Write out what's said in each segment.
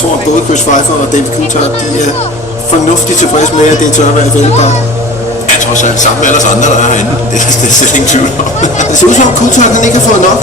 Jeg tror, at både Chris Pfeiffer og David Coulthard, de er fornuftigt tilfredse med, at det er tørvejr i Fælledpark. Jeg tror så, at sammen med alle andre, der er herinde. Det er slet ingen tvivl om. Det ser ud som, at Coulthard ikke har fået nok.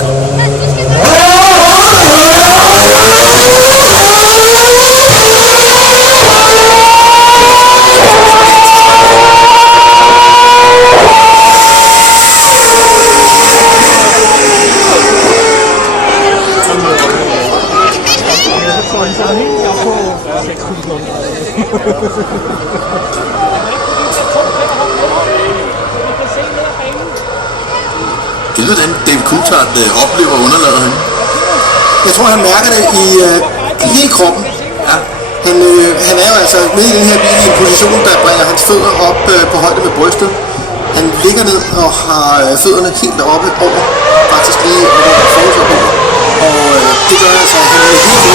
Det er hvordan David Coulthard oplever underlaget. Jeg tror, han mærker det i hele kroppen. Ja. Han er jo altså med i den her bil i en position, der bringer hans fødder op på højde med brystet. Han ligger ned og har fødderne helt oppe over, faktisk lige over forholdet. Og det gør altså, at han er helt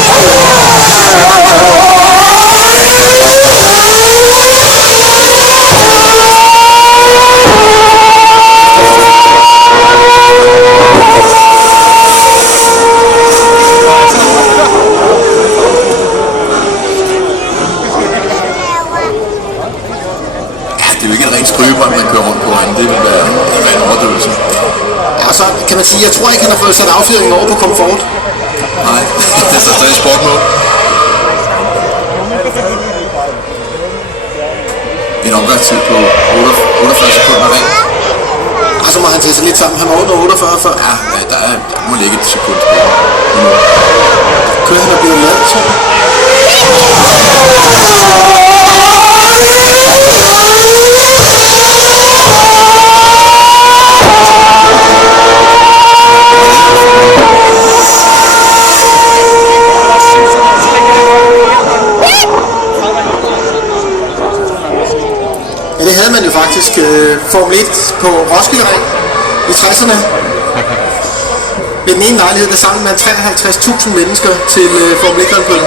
Det er jo ikke en ren strygebånd, man kører rundt på herinde. Det vil være en overdøvelse. Ja, så kan man sige, jeg tror ikke, han har fået sat affjedringen over på komfort. Nej, det er så stadig sportmål. En omgangstid på 48 sekunder ren. Og så må han tage sig lidt sammen. Han var under 48 før. Ja, der må ligge et sekund på. Kører han er blevet lavet, så? Ja, det havde man jo faktisk Formel 1 på Roskilde Ring i 60'erne. Ved den ene lejlighed, der samlede man 53.000 mennesker til Formel 1-løbet.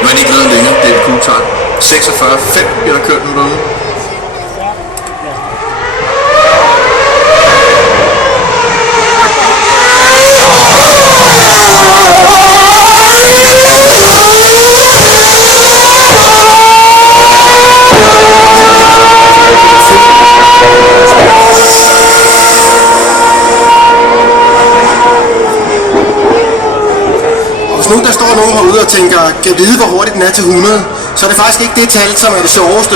Nu er han ikke lavet længere, David Coulthard. 46-5 bliver der kørt nu derude. Nu der står nogen herude og tænker, kan vide hvor hurtigt den er til 100, så er det faktisk ikke det tal, som er det sjoveste.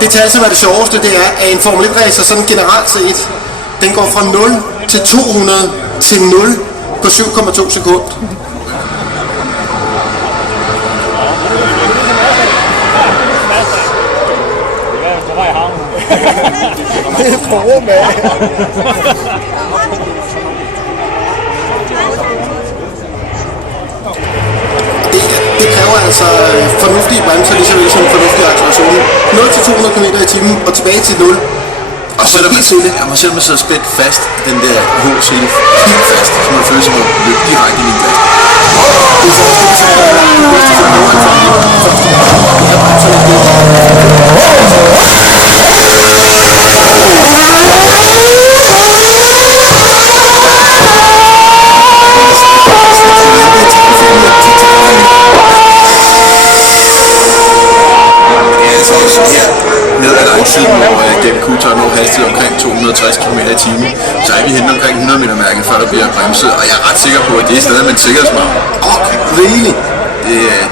Det tal, som er det sjoveste, det er, at en Formel 1-racer sådan generelt set, den går fra 0 til 200 til 0 på 7,2 sekunder. Det kræver altså fornuftige bremser, lige så vel som fornuftig acceleration. 0 til 200 km i timen og tilbage til 0. Og selvom man sidder spændt fast i den der H-sele helt fast, så må det føles som at løbe direkte ind i glas. Det er så også det, som er den bedste formål for lige første gang. Det her bremser lidt bedre. Hvor David Coulthard når hastighed omkring 260 km i timen, så er vi henne omkring 100 meter mærket, før der bliver bremset, og jeg er ret sikker på, at det er stadig med en sikkerhedsmark. Really?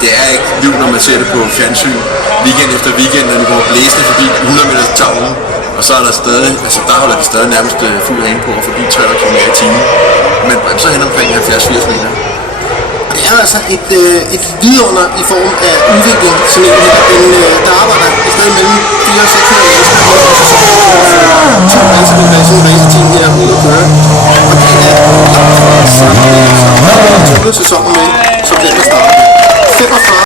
Det er ikke vildt, når man ser det på fjernsyn weekend efter weekend, når vi går blæsende forbi 100 meters tavlen, og så er der stadig, altså der holder vi stadig nærmest fuld hane på forbi 300 km i timen, men bremser hen omkring 70-80 meter. Det er altså et vidunder i form af udvikling, sådan en her. Der arbejder et sted mellem 400 og 600 mennesker.